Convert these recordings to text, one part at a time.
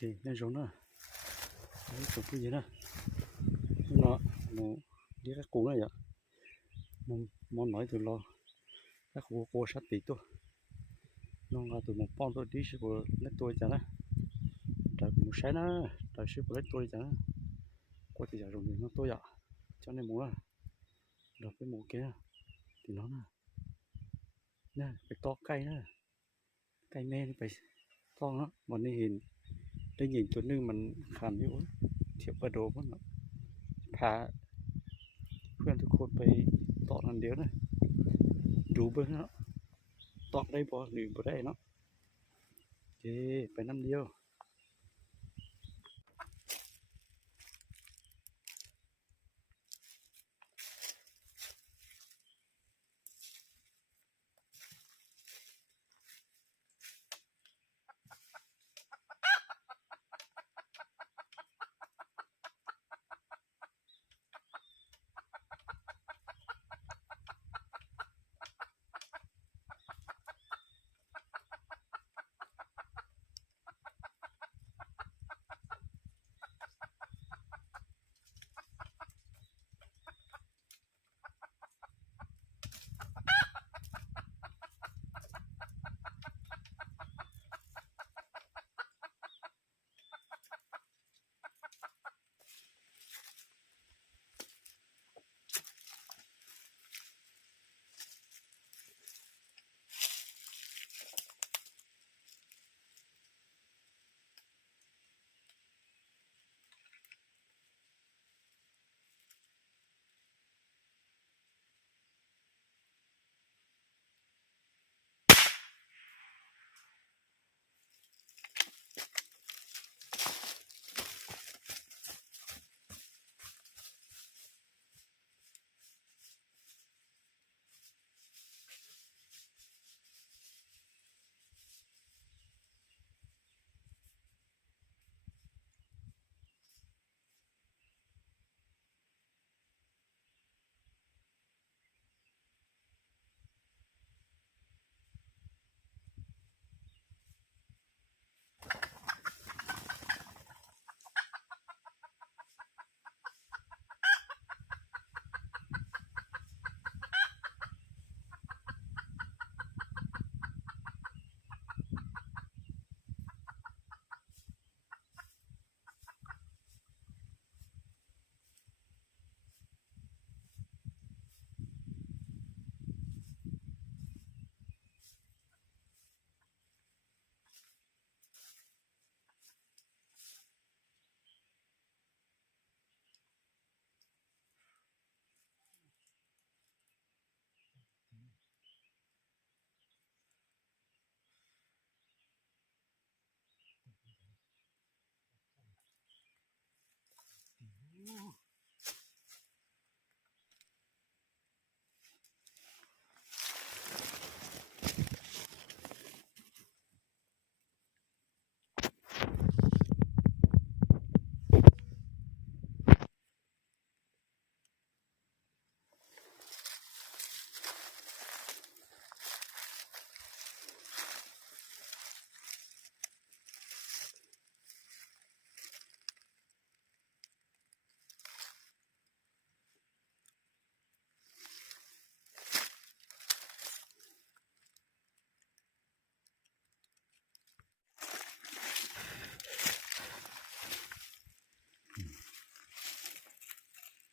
gì nên giống nữa đấy chụp cái gì nữa nó đi các cụ này vậy món nói từ lo các cụ cô sát tí tôi nó là từ một con tôi đi sẽ vừa lấy tôi chả nè trời một sáng đó trời sẽ vừa lấy tôi chả có thì giờ dùng nó tôi ạ cho nên muốn là đập cái mũ kia thì nó nè phải to cây nè cây me thì phải to nó mà đi nhìnได้ยินตัวนึงมันขันอยู่เทียบกระโดดมันพาเพื่อนทุกคนไปตอกนั่นเดียวนะดูเบิ้งเนาะตอกได้บ่หรือบ่ได้เนาะเจ้ไปน้ำเดียว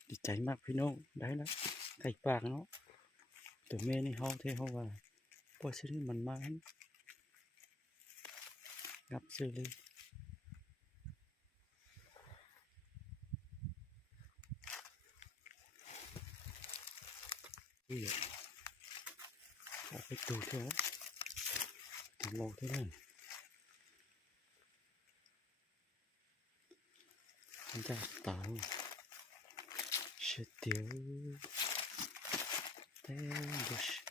ดีใจมากพี่น้องได้แล้วไก่ปากเนาะตัวแม่นี่ห้องเท่ห้องว่าพอซื้อมันมางับซื้อเลยอุ้ยเอาไปดูเถอะถึงมองเท่านั้นมันจะตายเสียเดียวเต้นดู